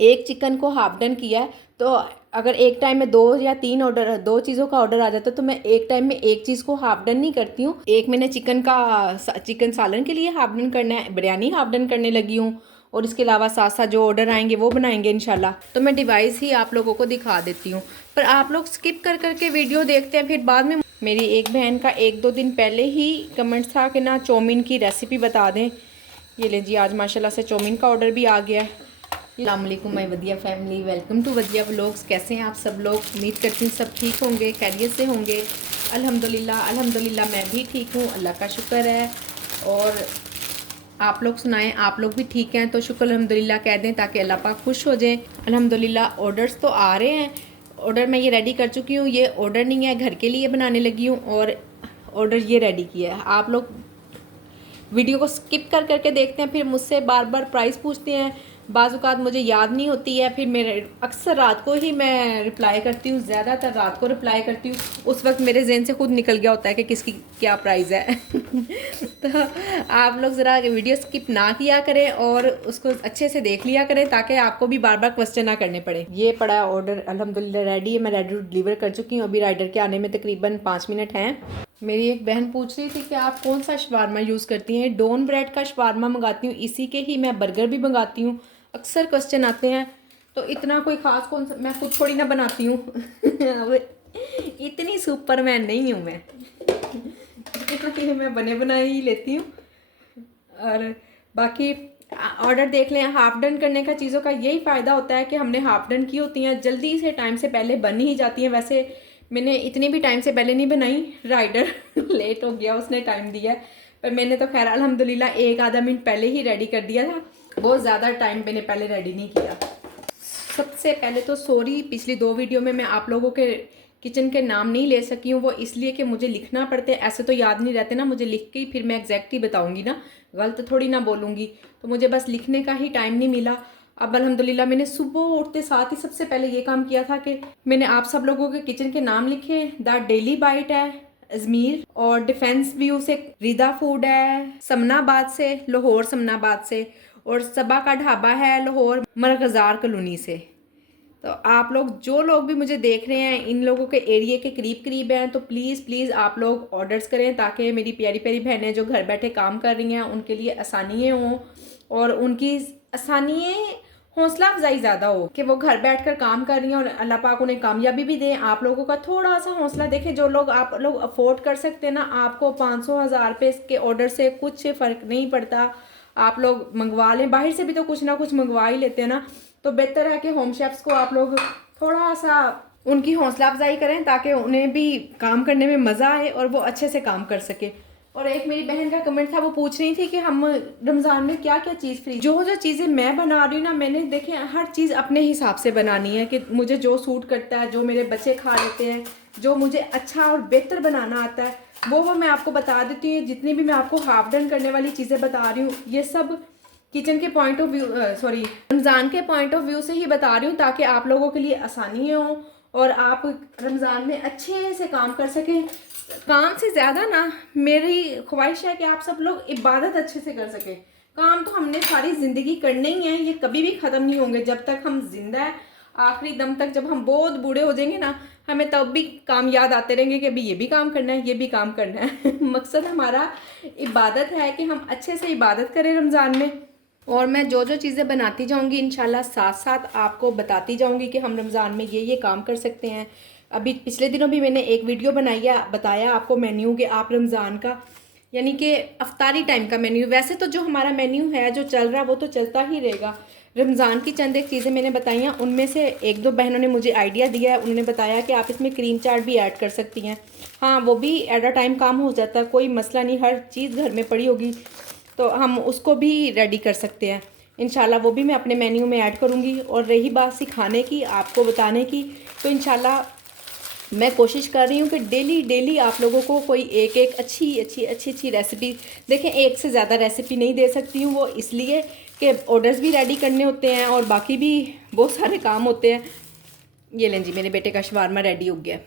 एक चिकन को half done किया है, तो अगर एक टाइम में 2 चीज़ों का ऑर्डर आ जाता है तो मैं एक टाइम में एक चीज़ को हाफ डन नहीं करती हूँ। एक मैंने चिकन सालन के लिए हाफ डन करना है, बिरयानी हाफ डन करने लगी हूँ, और इसके अलावा साथ साथ जो ऑर्डर आएंगे वो बनाएंगे इंशाल्लाह। तो मैं डिवाइस ही आप लोगों को दिखा देती हूँ, पर आप लोग स्किप कर करके वीडियो देखते हैं, फिर बाद में मेरी एक बहन का 1-2 दिन पहले ही कमेंट था कि ना चौमिन की रेसिपी बता दें। ये ले जी, आज माशाल्लाह से चौमिन का ऑर्डर भी आ गया है। अस्सलाम वालेकुम my Vadiya family, welcome to Vadiya vlogs. कैसे हैं आप सब लोग? उम्मीद करती हूँ सब ठीक होंगे, खैरियत से होंगे। अल्हम्दुलिल्लाह मैं भी ठीक हूँ, अल्लाह का शुक्र है। और आप लोग सुनाएं, आप लोग भी ठीक हैं तो शुक्र अल्हम्दुलिल्लाह कह दें, ताकि अल्लाह पाक खुश हो जाए। अल्हम्दुलिल्लाह ऑर्डर्स तो आ रहे हैं। ऑर्डर मैं ये रेडी कर चुकी हूँ, ये ऑर्डर नहीं है, घर के लिए बनाने लगी हूँ, और ऑर्डर ये रेडी किया है। आप लोग वीडियो को स्किप कर करके देखते हैं, फिर मुझसे बार बार प्राइस पूछते हैं। बाज़-औक़ात मुझे याद नहीं होती है, फिर मेरे अक्सर रात को ही मैं रिप्लाई करती हूँ, ज़्यादातर रात को रिप्लाई करती हूँ। उस वक्त मेरे जहन से खुद निकल गया होता है कि किसकी क्या प्राइस है। तो आप लोग ज़रा वीडियो स्किप ना किया करें और उसको अच्छे से देख लिया करें, ताकि आपको भी बार बार क्वेश्चन ना करने पड़े। ये पड़ा ऑर्डर अल्हम्दुलिल्लाह रेडी है, मैं रेडी डिलीवर कर चुकी हूँ। अभी राइडर के आने में तकरीबन 5 मिनट हैं। मेरी एक बहन पूछ रही थी कि आप कौन सा शवारमा यूज़ करती हैं। डोन ब्रेड का शवारमा मंगाती हूँ, इसी के ही मैं बर्गर भी मंगाती हूँ। अक्सर क्वेश्चन आते हैं, तो इतना कोई ख़ास कौन सा, मैं खुद थोड़ी ना बनाती हूँ। इतनी सुपरमैन नहीं हूँ मैं। इतना मैं बने बनाए ही लेती हूँ। और बाकी ऑर्डर देख लें, हाफ डन करने का चीज़ों का यही फ़ायदा होता है कि हमने हाफ डन की होती हैं, जल्दी से टाइम से पहले बन ही जाती हैं। वैसे मैंने इतनी भी टाइम से पहले नहीं बनाई, राइडर लेट हो गया, उसने टाइम दिया, पर मैंने तो खैर अल्हम्दुलिल्लाह 1-आधा मिनट पहले ही रेडी कर दिया था। बहुत ज़्यादा टाइम मैंने पहले रेडी नहीं किया। सबसे पहले तो सॉरी, पिछली 2 वीडियो में मैं आप लोगों के किचन के नाम नहीं ले सकी हूँ, वो इसलिए कि मुझे लिखना पड़ते हैं। ऐसे तो याद नहीं रहते ना, मुझे लिख के ही फिर मैं एग्जैक्ट ही बताऊँगी ना, गलत थोड़ी ना बोलूँगी। तो मुझे बस लिखने का ही टाइम नहीं मिला। अब अल्हम्दुलिल्लाह मैंने सुबह उठते साथ ही सबसे पहले ये काम किया था कि मैंने आप सब लोगों के किचन के नाम लिखे। द डेली बाइट है अजमेर, और डिफेंस व्यू से रिदा फूड है समनाबाद से, लाहौर समनाबाद से, और सबा का ढाबा है लाहौर मरगजार कॉलोनी से। तो आप लोग जो लोग भी मुझे देख रहे हैं, इन लोगों के एरिया के करीब करीब हैं, तो प्लीज़ आप लोग ऑर्डर्स करें, ताकि मेरी प्यारी प्यारी बहनें जो घर बैठे काम कर रही हैं उनके लिए आसानियाँ हों, और उनकी आसानियाँ हौसला अफजाई ज़्यादा हो कि वो घर बैठकर काम कर रही हैं, और अल्लाह पाक उन्हें कामयाबी भी दें। आप लोगों का थोड़ा सा हौसला देखें, जो लोग आप लोग अफोर्ड कर सकते हैं ना, आपको 500-1000 रुपये के ऑर्डर से कुछ फ़र्क नहीं पड़ता। आप लोग मंगवा लें, बाहर से भी तो कुछ ना कुछ मंगवा ही लेते हैं ना, तो बेहतर है कि होम शेफ्स को आप लोग थोड़ा सा उनकी हौसला अफजाई करें, ताकि उन्हें भी काम करने में मज़ा आए और वो अच्छे से काम कर सके। और एक मेरी बहन का कमेंट था, वो पूछ रही थी कि हम रमज़ान में क्या क्या चीज़ फ्री, जो चीज़ें मैं बना रही हूँ ना, मैंने देखे हर चीज़ अपने हिसाब से बनानी है कि मुझे जो सूट करता है, जो मेरे बच्चे खा लेते हैं, जो मुझे अच्छा और बेहतर बनाना आता है, वो मैं आपको बता देती हूँ। जितनी भी मैं आपको हाफ डन करने वाली चीज़ें बता रही हूँ, ये सब किचन के पॉइंट ऑफ व्यू रमज़ान के पॉइंट ऑफ व्यू से ही बता रही हूँ, ताकि आप लोगों के लिए आसानी हो और आप रमज़ान में अच्छे से काम कर सकें। काम से ज़्यादा ना मेरी ख्वाहिश है कि आप सब लोग इबादत अच्छे से कर सकें। काम तो हमने सारी ज़िंदगी करने ही है, ये कभी भी ख़त्म नहीं होंगे जब तक हम जिंदा है। आखिरी दम तक, जब हम बहुत बूढ़े हो जाएंगे ना, हमें तब भी काम याद आते रहेंगे कि अभी ये भी काम करना है, ये भी काम करना है। मकसद हमारा इबादत है कि हम अच्छे से इबादत करें रमज़ान में। और मैं जो जो चीज़ें बनाती जाऊंगी इंशाल्लाह साथ साथ आपको बताती जाऊंगी कि हम रमज़ान में ये काम कर सकते हैं। अभी पिछले दिनों भी मैंने एक वीडियो बनाई है, बताया आपको मेन्यू कि आप रमज़ान का यानी कि अफ्तारी टाइम का मेन्यू, वैसे तो जो हमारा मेन्यू है जो चल रहा है वो तो चलता ही रहेगा। रमज़ान की चंद एक चीज़ें मैंने बताई हैं, उनमें से 1-2 बहनों ने मुझे आइडिया दिया है। उन्होंने बताया कि आप इसमें क्रीम चाट भी ऐड कर सकती हैं। हाँ, वो भी एट अ टाइम काम हो जाता है, कोई मसला नहीं, हर चीज़ घर में पड़ी होगी तो हम उसको भी रेडी कर सकते हैं इंशाल्लाह। वो भी मैं अपने मेन्यू में ऐड करूँगी। और रही बात सिखाने की, आपको बताने की, तो इंशाल्लाह मैं कोशिश कर रही हूँ कि डेली आप लोगों को कोई एक अच्छी रेसिपी, देखें एक से ज़्यादा रेसिपी नहीं दे सकती हूँ, वो इसलिए कि ऑर्डर्स भी रेडी करने होते हैं और बाकी भी बहुत सारे काम होते हैं। ये लें जी, मेरे बेटे का शवारमा रेडी हो गया।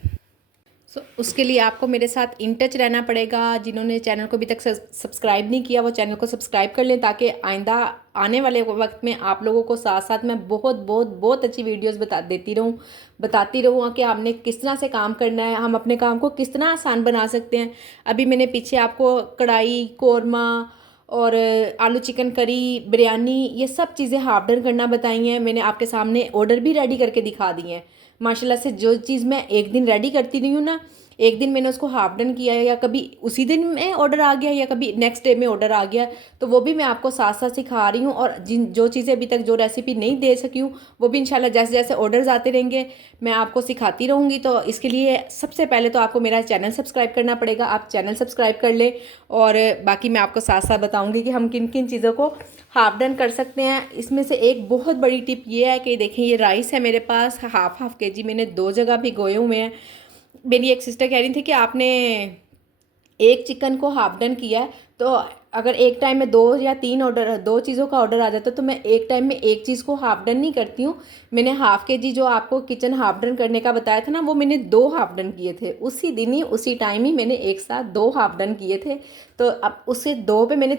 उसके लिए आपको मेरे साथ इन टच रहना पड़ेगा। जिन्होंने चैनल को अभी तक सब्सक्राइब नहीं किया वो चैनल को सब्सक्राइब कर लें, ताकि आइंदा आने वाले वक्त में आप लोगों को साथ साथ मैं बहुत बहुत बहुत अच्छी वीडियोस बताती रहूँ कि आपने किस तरह से काम करना है, हम अपने काम को किस तरह आसान बना सकते हैं। अभी मैंने पीछे आपको कढ़ाई, कोरमा और आलू चिकन करी, बिरयानी, ये सब चीज़ें हाफ डन करना बताई हैं। मैंने आपके सामने ऑर्डर भी रेडी करके दिखा दिए हैं माशाल्लाह से। जो चीज़ मैं एक दिन रेडी करती रही हूँ ना, एक दिन मैंने उसको हाफ डन किया है, या कभी उसी दिन में ऑर्डर आ गया या कभी नेक्स्ट डे में ऑर्डर आ गया, तो वो भी मैं आपको साथ साथ सिखा रही हूँ। और जो चीज़ें अभी तक जो रेसिपी नहीं दे सकी हूँ वो भी इंशाल्लाह जैसे जैसे ऑर्डर्स आते रहेंगे मैं आपको सिखाती रहूँगी। तो इसके लिए सबसे पहले तो आपको मेरा चैनल सब्सक्राइब करना पड़ेगा, आप चैनल सब्सक्राइब कर लें। और बाकी मैं आपको साथ साथ बताऊँगी कि हम किन किन चीज़ों को हाफ डन कर सकते हैं। इसमें से एक बहुत बड़ी टिप ये है कि देखें, ये राइस है मेरे पास हाफ केजी, मैंने 2 जगह भिगोए हुए हैं। मेरी एक सिस्टर कह रही थी कि आपने एक चिकन को हाफ डन किया है, तो अगर एक टाइम में 2 या 3 ऑर्डर, 2 चीज़ों का ऑर्डर आ जाता है तो मैं एक टाइम में एक चीज़ को हाफ डन नहीं करती हूँ। मैंने हाफ केजी जो आपको किचन हाफ डन करने का बताया था ना, वो मैंने 2 हाफ डन किए थे उसी दिन ही, उसी टाइम ही मैंने एक साथ 2 हाफ डन किए थे। तो अब उससे 2 पे मैंने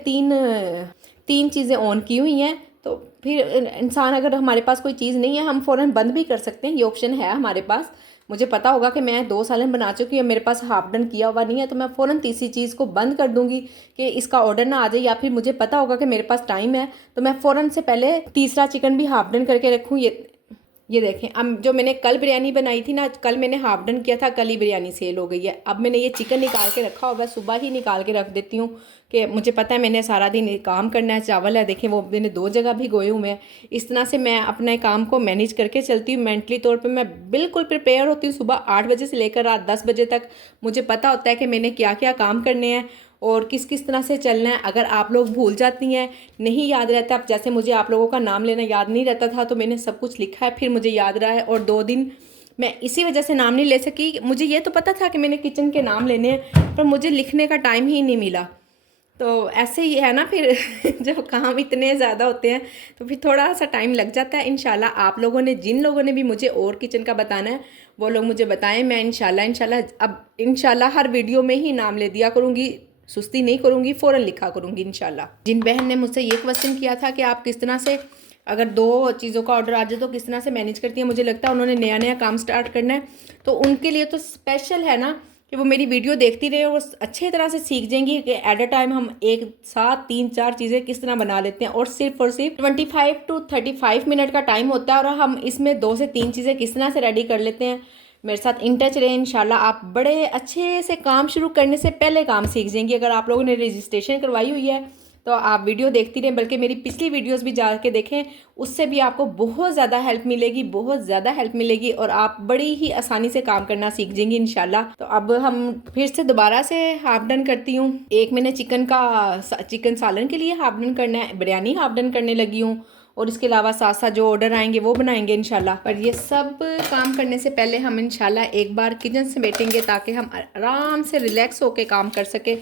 तीन चीज़ें ऑन की हुई हैं। तो फिर इंसान, अगर हमारे पास कोई चीज़ नहीं है हम फ़ौरन बंद भी कर सकते हैं, ये ऑप्शन है हमारे पास। मुझे पता होगा कि मैं 2 सालन बना चुकी हूँ, मेरे पास हाफ डन किया हुआ नहीं है, तो मैं फ़ौरन तीसरी चीज़ को बंद कर दूंगी कि इसका ऑर्डर ना आ जाए। या फिर मुझे पता होगा कि मेरे पास टाइम है तो मैं फ़ौरन से पहले तीसरा चिकन भी हाफ डन करके रखूँ। ये देखें, अब जो मैंने कल बिरयानी बनाई थी ना, कल मैंने हाफ डन किया था, कल ही बिरयानी सेल हो गई है। अब मैंने ये चिकन निकाल के रखा हुआ है, सुबह ही निकाल के रख देती हूँ कि मुझे पता है मैंने सारा दिन काम करना है। चावल है देखें, वो मैंने 2 जगह भिगोए हुए हैं। इस तरह से मैं अपने काम को मैनेज करके चलती हूँ। मेंटली तौर पे मैं बिल्कुल प्रिपेयर होती हूँ। सुबह 8 बजे से लेकर रात 10 बजे तक मुझे पता होता है कि मैंने क्या क्या काम करने हैं और किस किस तरह से चलना है। अगर आप लोग भूल जाती हैं, नहीं याद रहता, अब जैसे मुझे आप लोगों का नाम लेना याद नहीं रहता था, तो मैंने सब कुछ लिखा है, फिर मुझे याद रहा है। और 2 दिन मैं इसी वजह से नाम नहीं ले सकी। मुझे ये तो पता था कि मैंने किचन के नाम लेने हैं, पर मुझे लिखने का टाइम ही नहीं मिला। तो ऐसे ही है ना, फिर जब काम इतने ज़्यादा होते हैं तो फिर थोड़ा सा टाइम लग जाता है। इंशाल्लाह आप लोगों ने, जिन लोगों ने भी मुझे और किचन का बताना है वो लोग मुझे बताएं। मैं इंशाल्लाह हर वीडियो में ही नाम ले दिया करूँगी, सुस्ती नहीं करूँगी, फ़ौरन लिखा करूँगी इंशाल्लाह। जिन बहन ने मुझसे ये क्वेश्चन किया था कि आप किस तरह से, अगर 2 चीज़ों का ऑर्डर आ जाए तो किस तरह से मैनेज करती हैं, मुझे लगता है उन्होंने नया नया काम स्टार्ट करना है, तो उनके लिए तो स्पेशल है ना कि वो मेरी वीडियो देखती रहे और अच्छे तरह से सीख जाएंगी कि एट अ टाइम हम एक साथ 3-4 चीज़ें किस तरह बना लेते हैं। और सिर्फ 25 to 35 मिनट का टाइम होता है और हम इसमें 2 से 3 चीज़ें किस तरह से रेडी कर लेते हैं। मेरे साथ इन टच रहे, इंशाल्लाह आप बड़े अच्छे से काम शुरू करने से पहले काम सीख जाएंगी। अगर आप लोगों ने रजिस्ट्रेशन करवाई हुई है तो आप वीडियो देखती रहें, बल्कि मेरी पिछली वीडियोस भी जाके देखें, उससे भी आपको बहुत ज़्यादा हेल्प मिलेगी, बहुत ज़्यादा हेल्प मिलेगी और आप बड़ी ही आसानी से काम करना सीख जाएंगी इंशाल्लाह। तो अब हम फिर से दोबारा से हाफ डन करती हूँ। एक मैंने चिकन सालन के लिए हाफ डन करना है, बिरयानी हाफ डन करने लगी हूँ, और इसके अलावा साथ साथ जो ऑर्डर आएंगे वो बनाएंगे इंशाल्लाह। पर ये सब काम करने से पहले हम इंशाल्लाह एक बार किचन से बैठेंगे ताकि हम आराम से रिलैक्स होकर काम कर सके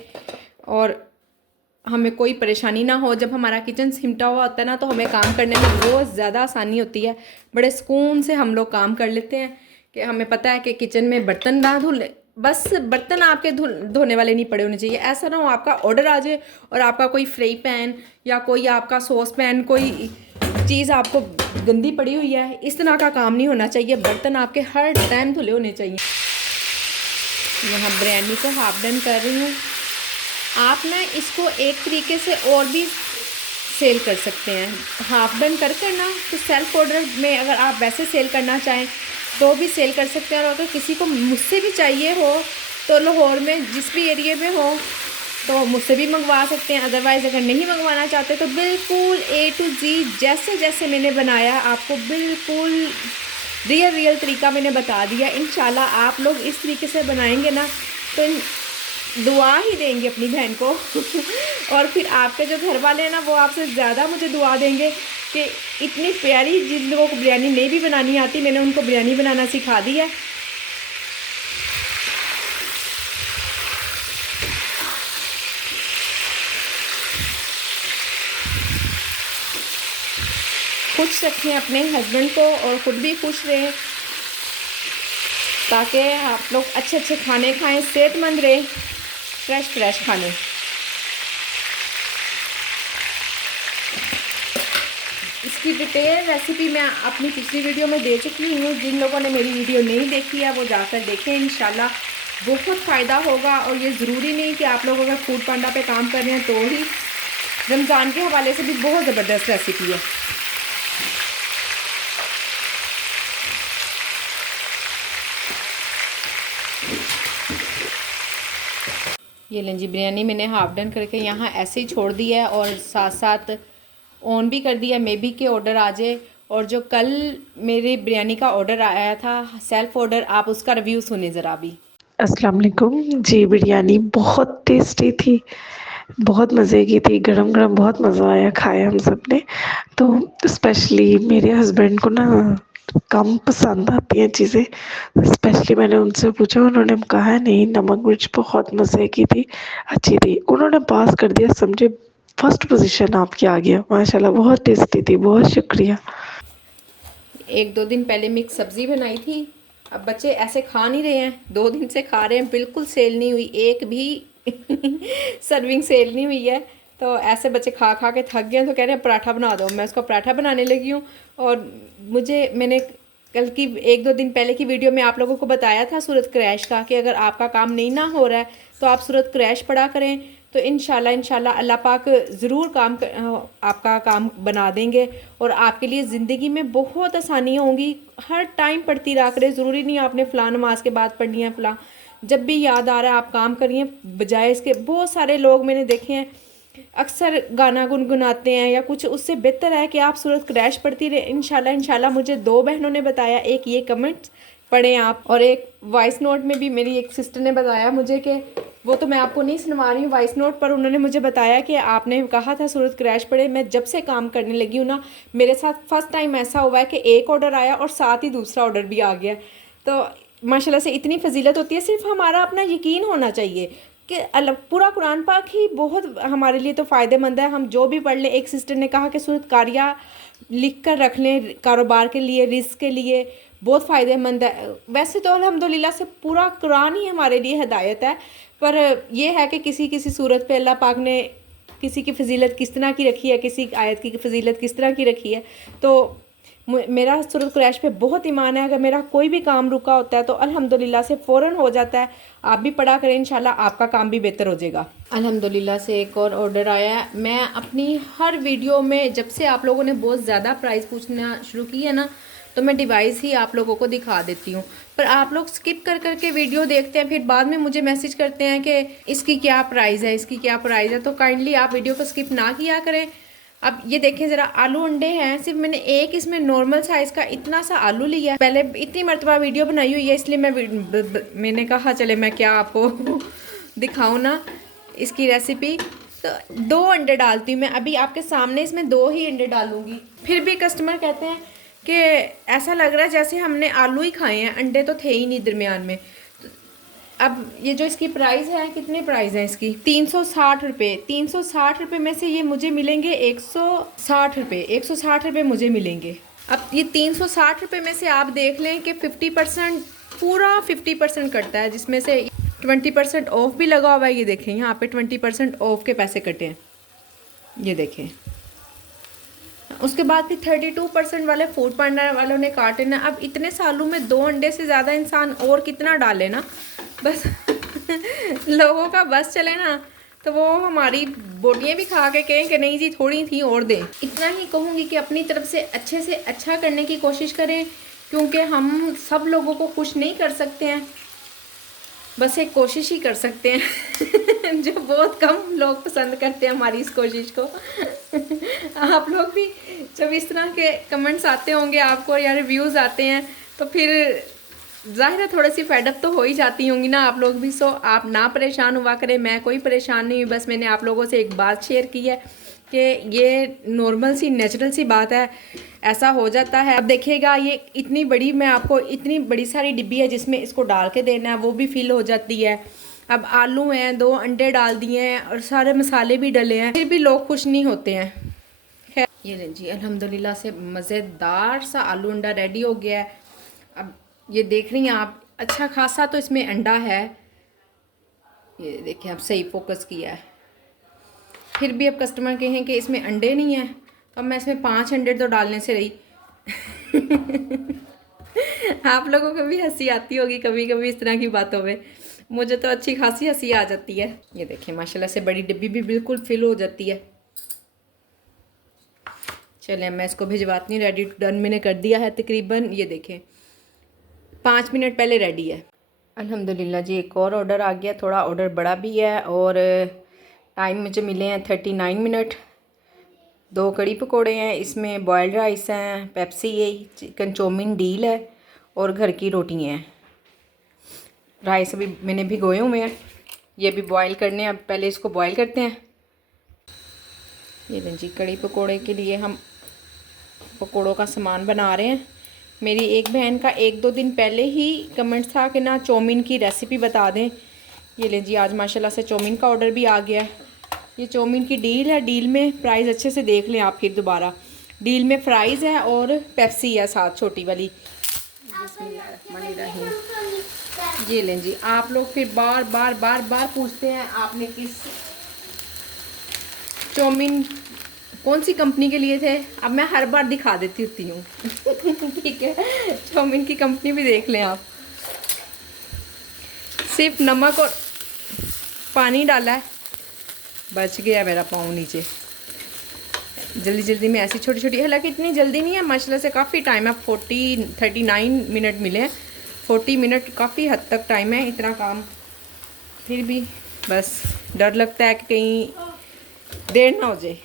और हमें कोई परेशानी ना हो। जब हमारा किचन सिमटा हुआ होता है ना, तो हमें काम करने में बहुत ज़्यादा आसानी होती है, बड़े सुकून से हम लोग काम कर लेते हैं कि हमें पता है कि किचन में बर्तन ना धुले, बस बर्तन आपके धोने वाले नहीं पड़े होने चाहिए। ऐसा ना हो आपका ऑर्डर आ जाए और आपका कोई फ्राई पैन या कोई आपका सॉस पैन, कोई चीज़ आपको गंदी पड़ी हुई है, इस तरह का काम नहीं होना चाहिए। बर्तन आपके हर टाइम धुले होने चाहिए। यहाँ बिरयानी को हाफ डन कर रही हूँ। आप ना इसको एक तरीके से और भी सेल कर सकते हैं, हाफ डन कर ना, तो सेल्फ ऑर्डर में अगर आप वैसे सेल करना चाहें तो भी सेल कर सकते हैं। और अगर किसी को मुझसे भी चाहिए हो तो लाहौर में जिस भी एरिया में हो तो मुझसे भी मंगवा सकते हैं। अदरवाइज़ अगर नहीं मंगवाना चाहते तो बिल्कुल A to Z जैसे जैसे मैंने बनाया आपको बिल्कुल रियल तरीका मैंने बता दिया। इंशाल्लाह आप लोग इस तरीके से बनाएंगे ना तो दुआ ही देंगे अपनी बहन को और फिर आपके जो घर वाले हैं ना वो आपसे ज़्यादा मुझे दुआ देंगे कि इतनी प्यारी, जिन लोगों को बिरयानी नहीं भी बनानी आती मैंने उनको बिरयानी बनाना सिखा दी है। खुश रखें अपने हस्बैंड को और ख़ुद भी खुश रहें। ताकि आप लोग अच्छे अच्छे खाने खाएं, सेहतमंद रहें, फ्रेश खाने। इसकी डिटेल रेसिपी मैं अपनी पिछली वीडियो में दे चुकी हूँ। जिन लोगों ने मेरी वीडियो नहीं देखी है वो जाकर देखें, इंशाल्लाह बहुत फ़ायदा होगा। और ये ज़रूरी नहीं कि आप लोग अगर फूड पांडा पे काम कर रहे हैं तो ही, रमज़ान के हवाले से भी बहुत ज़बरदस्त रेसिपी है। ये लें जी, बिरयानी मैंने हाफ डन करके यहाँ ऐसे ही छोड़ दिया है और साथ साथ ऑन भी कर दिया, मे बी के ऑर्डर आ जाए। और जो कल मेरी बिरयानी का ऑर्डर आया था सेल्फ ऑर्डर, आप उसका रिव्यू सुने ज़रा भी। अस्सलाम वालेकुम जी। बिरयानी बहुत टेस्टी थी, बहुत मज़े की थी, गरम गरम बहुत मज़ा आया, खाया हम सब ने। तो स्पेशली मेरे हस्बैंड को ना कम पसंद आती हैं चीज़ें, स्पेशली मैंने उनसे पूछा, उन्होंने कहा नहीं नमक मिर्च बहुत मज़े की थी, अच्छी थी। उन्होंने पास कर दिया, समझे फर्स्ट पोजीशन आपकी आ गया। माशाल्लाह बहुत टेस्टी थी, बहुत शुक्रिया। 1-2 दिन पहले मिक्स सब्ज़ी बनाई थी। अब बच्चे ऐसे खा नहीं रहे हैं, 2 दिन से खा रहे हैं, बिल्कुल सेल नहीं हुई, एक भी सर्विंग सेल नहीं हुई है। तो ऐसे बच्चे खा खा के थक गए हैं, तो कह रहे हैं पराठा बना दो। मैं उसका पराठा बनाने लगी हूँ। और मैंने कल की 1-2 दिन पहले की वीडियो में आप लोगों को बताया था सूरत क्रैश का, कि अगर आपका काम नहीं ना हो रहा है तो आप सूरत क्रैश पढ़ा करें, तो इंशाल्लाह अल्लाह पाक ज़रूर आपका काम बना देंगे और आपके लिए ज़िंदगी में बहुत आसानियाँ होंगी। हर टाइम पढ़ती रहा करें, ज़रूरी नहीं आपने फ़लाँ नमाज के बाद पढ़नी है, फ़लाँ जब भी याद आ रहा है आप काम करिए। बजाय इसके बहुत सारे लोग मैंने देखे हैं अक्सर गाना गुनगुनाते हैं या कुछ, उससे बेहतर है कि आप सूरत क्रैश पढ़ती रहे। इंशाल्लाह मुझे 2 बहनों ने बताया, एक ये कमेंट्स पढ़ें आप, और एक वॉइस नोट में भी मेरी एक सिस्टर ने बताया मुझे कि वो तो मैं आपको नहीं सुनवा रही हूँ वॉइस नोट पर, उन्होंने मुझे बताया कि आपने कहा था सूरत क्रैश पढ़े। मैं जब से काम करने लगी हूँ ना, मेरे साथ फर्स्ट टाइम ऐसा हुआ है कि एक ऑर्डर आया और साथ ही दूसरा ऑर्डर भी आ गया। तो माशाल्लाह से इतनी फजीलत होती है। सिर्फ हमारा अपना यकीन होना चाहिए कि पूरा कुरान पाक ही बहुत हमारे लिए तो फ़ायदेमंद है। हम जो भी पढ़ लें, एक सिस्टर ने कहा कि सूरत कारिया लिख कर रख लें, कारोबार के लिए, रिस्क के लिए बहुत फ़ायदेमंद है। वैसे तो अल्हम्दुलिल्लाह से पूरा कुरान ही हमारे लिए हिदायत है, पर यह है कि किसी किसी सूरत पे अल्लाह पाक ने किसी की फजीलत किस तरह की रखी है, किसी आयत की फजीलत किस तरह की रखी है। तो मेरा सूरत क्रैश पे बहुत ईमान है। अगर मेरा कोई भी काम रुका होता है तो अल्हम्दुलिल्लाह से फ़ौरन हो जाता है। आप भी पढ़ा करें, इंशाल्लाह आपका काम भी बेहतर हो जाएगा। अल्हम्दुलिल्लाह से एक और ऑर्डर आया है। मैं अपनी हर वीडियो में, जब से आप लोगों ने बहुत ज़्यादा प्राइस पूछना शुरू की है ना, तो मैं डिवाइस ही आप लोगों को दिखा देती हूँ। पर आप लोग स्किप कर करके वीडियो देखते हैं, फिर बाद में मुझे मैसेज करते हैं कि इसकी क्या प्राइस है, इसकी क्या प्राइस है। तो काइंडली आप वीडियो को स्किप ना किया करें। अब ये देखें ज़रा, आलू अंडे हैं, सिर्फ मैंने एक इसमें नॉर्मल साइज़ का इतना सा आलू लिया है। पहले इतनी मरतबा वीडियो बनाई हुई है, इसलिए मैंने कहा चले मैं क्या आपको दिखाऊँ ना इसकी रेसिपी। तो 2 अंडे डालती हूँ मैं अभी आपके सामने, इसमें 2 ही अंडे डालूँगी। फिर भी कस्टमर कहते हैं कि ऐसा लग रहा है जैसे हमने आलू ही खाए हैं, अंडे तो थे ही नहीं दरमियान में। अब ये जो इसकी प्राइस है, कितने प्राइस है इसकी, 360 रुपये। 360 रुपये में से ये मुझे मिलेंगे 160 रुपये, 160 रुपये मुझे मिलेंगे। अब ये 360 रुपये में से आप देख लें कि 50%, पूरा 50% कटता है, जिसमें से 20% ऑफ भी लगा हुआ है। ये देखें यहाँ पे 20% ऑफ के पैसे कटे हैं, ये देखें। उसके बाद फिर 32% वाले फूड पांडा वालों ने काटे ना। अब इतने सालों में 2 अंडे से ज़्यादा इंसान और कितना डाले ना, बस लोगों का बस चले ना, तो वो हमारी बोटियाँ भी खा के कहें कि नहीं जी थोड़ी थी और दें। इतना ही कहूँगी कि अपनी तरफ से अच्छा करने की कोशिश करें, क्योंकि हम सब लोगों को खुश नहीं कर सकते हैं, बस एक कोशिश ही कर सकते हैं जो बहुत कम लोग पसंद करते हैं हमारी इस कोशिश को। आप लोग भी जब इस तरह के कमेंट्स आते होंगे आपको या रिव्यूज़ आते हैं, तो फिर ज़ाहिर है थोड़ी सी फेडअप तो हो ही जाती होंगी ना आप लोग भी। सो आप ना परेशान हुआ करें, मैं कोई परेशान नहीं हुई, बस मैंने आप लोगों से एक बात शेयर की है कि ये नॉर्मल सी नेचुरल सी बात है, ऐसा हो जाता है। अब देखिएगा ये इतनी बड़ी, मैं आपको इतनी बड़ी सारी डिब्बी है जिसमें इसको डाल के देना है, वो भी फिल हो जाती है। अब आलू हैं, 2 अंडे डाल दिए हैं और सारे मसाले भी डले हैं, फिर भी लोग खुश नहीं होते हैं। खैर ये लें जी, अल्हम्दुलिल्लाह से मज़ेदार सा आलू अंडा रेडी हो गया है। अब ये देख रही हैं आप, अच्छा खासा तो इसमें अंडा है, ये देखिए अब सही फोकस किया है। फिर भी अब कस्टमर कहें कि इसमें अंडे नहीं है, अब मैं इसमें 5 अंडे तो डालने से रही। आप लोगों को भी हंसी आती होगी कभी कभी इस तरह की बातों में, मुझे तो अच्छी खासी हंसी आ जाती है। ये देखिए माशाल्लाह से बड़ी डिब्बी भी बिल्कुल फिल हो जाती है। चलिए मैं इसको भिजवाती हूँ, रेडी टू डन मैंने कर दिया है तकरीबन, ये देखें 5 मिनट पहले रेडी है। अल्हम्दुलिल्लाह जी, एक और ऑर्डर आ गया, थोड़ा ऑर्डर बड़ा भी है और टाइम मुझे मिले हैं 39 मिनट। 2 कड़ी पकोड़े हैं, इसमें बॉयल्ड राइस हैं, पेप्सी है, चिकन चौमिन डील है और घर की रोटियाँ हैं। राइस अभी मैंने भिगोए हुए हैं, ये भी बॉयल करने हैं। अब पहले इसको बॉयल करते हैं। ये लें जी, कड़ी पकोड़े के लिए हम पकोड़ों का सामान बना रहे हैं। मेरी एक बहन का 1-2 दिन पहले ही कमेंट था कि ना चौमिन की रेसिपी बता दें। ये लें जी, आज माशाल्लाह से चौमिन का ऑर्डर भी आ गया है। ये चौमिन की डील है, डील में प्राइस अच्छे से देख लें आप फिर दोबारा। डील में फ्राइज़ है और पेप्सी है साथ छोटी वाली। ये लें जी, आप लोग फिर बार बार पूछते हैं आपने किस चौमिन कौन सी कंपनी के लिए थे। अब मैं हर बार दिखा देती होती हूँ। ठीक है, चौमिन की कंपनी भी देख लें आप। सिर्फ नमक और पानी डाला है, बच गया मेरा पाँव नीचे। जल्दी जल्दी में ऐसी छोटी छोटी, हालांकि इतनी जल्दी नहीं है माशाल्लाह से, काफ़ी टाइम है। 39 मिनट मिले हैं, 40 मिनट काफ़ी हद तक टाइम है इतना काम। फिर भी बस डर लगता है कि कहीं देर ना हो जाए।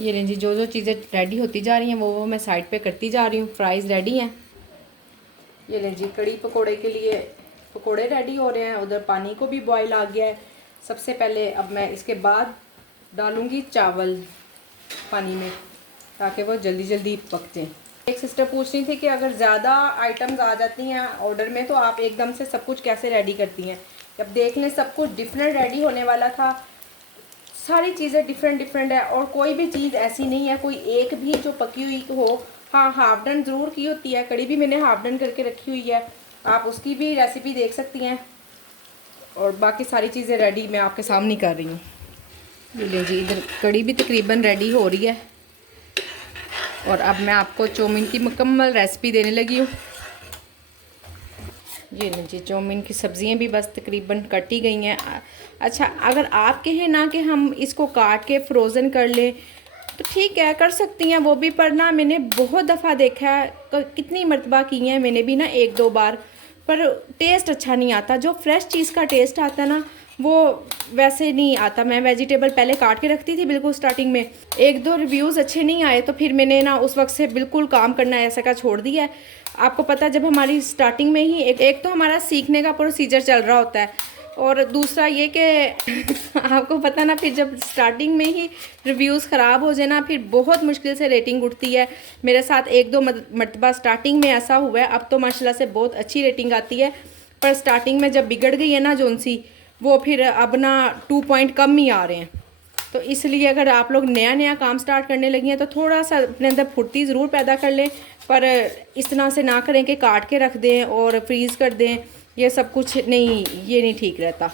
ये लें जी, जो जो चीज़ें रेडी होती जा रही हैं वो मैं साइड पे करती जा रही हूँ। फ्राइज़ रेडी हैं। ये लें जी, कड़ी पकोड़े के लिए पकोड़े रेडी हो रहे हैं, उधर पानी को भी बॉयल आ गया है। सबसे पहले अब मैं इसके बाद डालूँगी चावल पानी में, ताकि वो जल्दी जल्दी पक जाए। एक सिस्टर पूछ रही थी कि अगर ज़्यादा आइटम्स आ जाती हैं ऑर्डर में तो आप एकदम से सब कुछ कैसे रेडी करती हैं। अब देख लें, सब कुछ डिफरेंट रेडी होने वाला था, सारी चीज़ें डिफरेंट है और कोई भी चीज़ ऐसी नहीं है कोई एक भी जो पकी हुई हो। हाँ, हाफ डन ज़रूर की होती है, कड़ी भी मैंने हाफ डन करके रखी हुई है, आप उसकी भी रेसिपी देख सकती हैं। और बाकी सारी चीज़ें रेडी मैं आपके सामने कर रही हूँ। ले जी, इधर कड़ी भी तकरीबन रेडी हो रही है और अब मैं आपको चौमिन की मुकम्मल रेसिपी देने लगी हूँ। ये लें जी, चौमिन की सब्ज़ियाँ भी बस तकरीबन कट ही गई हैं। अच्छा, अगर आप कहें ना कि हम इसको काट के फ्रोज़न कर लें तो ठीक है, कर सकती हैं वो भी, पर ना मैंने बहुत दफ़ा देखा है, कितनी मरतबा की हैं मैंने भी ना 1-2 बार, पर टेस्ट अच्छा नहीं आता। जो फ्रेश चीज़ का टेस्ट आता है ना वो वैसे नहीं आता। मैं वेजिटेबल पहले काट के रखती थी बिल्कुल स्टार्टिंग में, 1-2 रिव्यूज़ अच्छे नहीं आए तो फिर मैंने ना उस वक्त से बिल्कुल काम करना ऐसा का छोड़ दिया है। आपको पता है, जब हमारी स्टार्टिंग में ही एक तो हमारा सीखने का प्रोसीजर चल रहा होता है और दूसरा ये कि आपको पता ना, फिर जब स्टार्टिंग में ही रिव्यूज़ ख़राब हो जाए ना फिर बहुत मुश्किल से रेटिंग उठती है। मेरे साथ 1-2 मरतबा स्टार्टिंग में ऐसा हुआ है, अब तो माशाल्लाह से बहुत अच्छी रेटिंग आती है, पर स्टार्टिंग में जब बिगड़ गई है ना जोनसी, वो फिर अब ना 2 पॉइंट कम ही आ रहे हैं। तो इसलिए अगर आप लोग नया काम स्टार्ट करने लगी हैं तो थोड़ा सा अपने अंदर फुर्ती ज़रूर पैदा कर लें, पर इस तरह से ना करें कि काट के रख दें और फ्रीज़ कर दें। ये सब कुछ नहीं, ये नहीं ठीक रहता।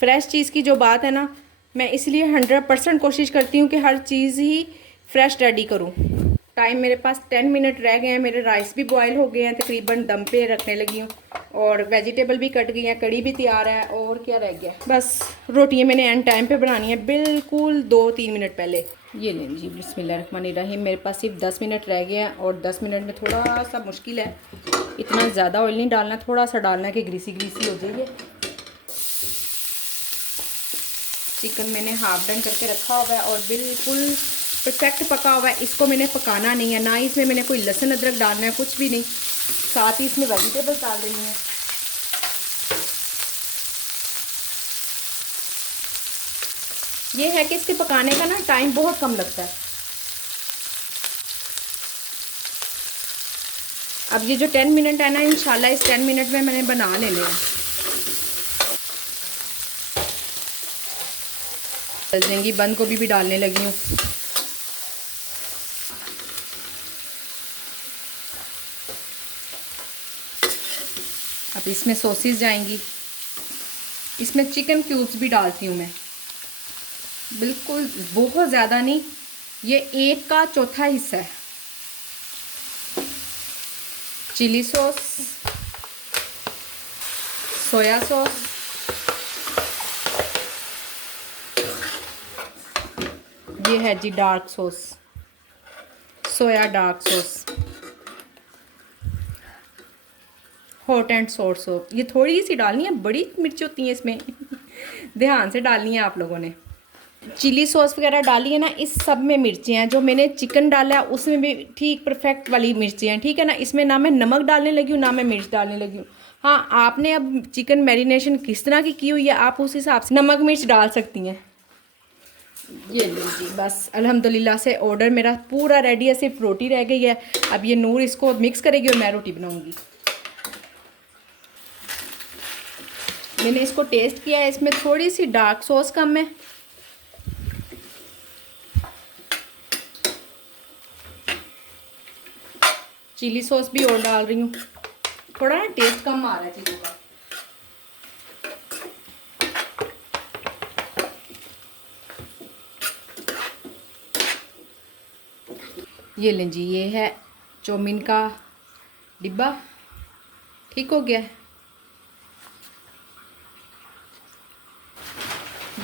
फ़्रेश चीज़ की जो बात है ना, मैं इसलिए 100% कोशिश करती हूँ कि हर चीज़ ही फ़्रेश रेडी करूँ। टाइम मेरे पास 10 मिनट रह गए हैं, मेरे राइस भी बॉयल हो गए हैं, तकरीबन दम पे रखने लगी हूँ और वेजिटेबल भी कट गई हैं, कड़ी भी तैयार है। और क्या रह गया, बस रोटियाँ मैंने एंड टाइम पे बनानी है, बिल्कुल 2-3 मिनट पहले। ये लें जी, बिस्मिल्लाहिर्रहमानिर्रहीम, मेरे पास सिर्फ 10 मिनट रह गए हैं और 10 मिनट में थोड़ा सा मुश्किल है, इतना ज़्यादा ऑयल नहीं डालना, थोड़ा सा डालना है कि ग्रीसी हो जाइए। चिकन मैंने हाफ डन करके रखा हुआ है और बिल्कुल परफेक्ट पका हुआ है, इसको मैंने पकाना नहीं है, ना ही इसमें मैंने कोई लहसुन अदरक डालना है, कुछ भी नहीं। साथ ही इसमें वेजिटेबल्स डाल देनी है। ये है कि इसके पकाने का ना टाइम बहुत कम लगता है। अब ये जो 10 मिनट है ना, इंशाल्लाह इस 10 मिनट में मैंने बना लेने हैं। चल जाएंगी, बंद गोभी भी डालने लगी हूँ। अब इसमें सॉसेस जाएंगी। इसमें चिकन क्यूब्स भी डालती हूँ मैं, बिल्कुल बहुत ज़्यादा नहीं, ये 1 का चौथा हिस्सा है। चिली सॉस, सोया सॉस, ये है जी dark sauce, soya dark sauce, hot and sour sauce. ये थोड़ी सी डालनी है, बड़ी मिर्च होती है इसमें ध्यान से डालनी है आप लोगों ने। चिली सॉस वगैरह डाली है ना, इस सब में मिर्चें हैं। जो मैंने चिकन डाला है उसमें भी ठीक परफेक्ट वाली मिर्चें हैं, ठीक है ना। इसमें ना मैं नमक डालने लगी हूँ ना मैं मिर्च डालने लगी हूँ। हाँ, आपने अब चिकन मैरिनेशन किस तरह की हुई है आप उस हिसाब से नमक मिर्च डाल सकती हैं। ये लीजिए, बस अल्हम्दुलिल्लाह से ऑर्डर मेरा पूरा रेडी है, सिर्फ रोटी रह गई है। अब ये नूर इसको मिक्स करेगी और मैं रोटी बनाऊँगी। मैंने इसको टेस्ट किया है, इसमें थोड़ी सी डार्क सॉस कम है। चिली सॉस भी और डाल रही हूँ, थोड़ा ना टेस्ट कम आ रहा है चीज़ों का। ये लें जी, ये है चौमिन का डिब्बा, ठीक हो गया।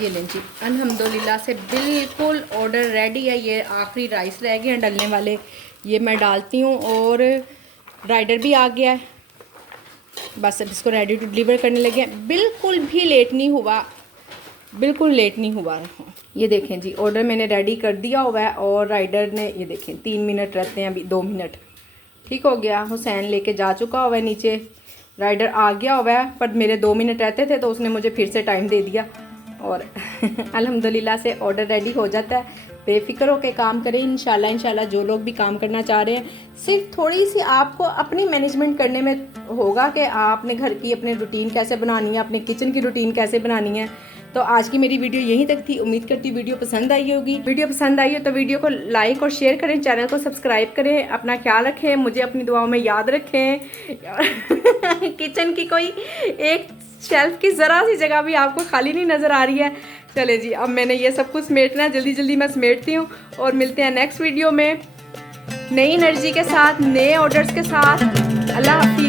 ये लें जी, अल्हम्दुलिल्लाह से बिल्कुल ऑर्डर रेडी है। ये आखिरी राइस रह गए हैं डलने वाले, ये मैं डालती हूँ और राइडर भी आ गया है। बस अब इसको रेडी टू डिलीवर करने लगे हैं। बिल्कुल भी लेट नहीं हुआ, बिल्कुल लेट नहीं हुआ। ये देखें जी, ऑर्डर मैंने रेडी कर दिया हुआ है और राइडर ने, ये देखें 3 मिनट रहते हैं, अभी 2 मिनट, ठीक हो गया। हुसैन लेके जा चुका हुआ है नीचे, राइडर आ गया हुआ है, पर मेरे 2 मिनट रहते थे तो उसने मुझे फिर से टाइम दे दिया और अल्हम्दुलिल्लाह से ऑर्डर रेडी हो जाता है। बेफिक्र होकर काम करें इंशाल्लाह। जो लोग भी काम करना चाह रहे हैं, सिर्फ थोड़ी सी आपको अपनी मैनेजमेंट करने में होगा कि आपने घर की अपनी रूटीन कैसे बनानी है, अपने किचन की रूटीन कैसे बनानी है। तो आज की मेरी वीडियो यहीं तक थी। उम्मीद करती हूँ वीडियो पसंद आई होगी। वीडियो पसंद आई हो तो वीडियो को लाइक और शेयर करें, चैनल को सब्सक्राइब करें। अपना ख्याल रखें, मुझे अपनी दुआओं में याद रखें। किचन की कोई एक शेल्फ की ज़रा सी जगह भी आपको खाली नहीं नज़र आ रही है। चले जी, अब मैंने ये सब कुछ समेटना है, जल्दी जल्दी मैं समेटती हूँ और मिलते हैं नेक्स्ट वीडियो में नई एनर्जी के साथ, नए ऑर्डर्स के साथ। अल्लाह हाफिज़।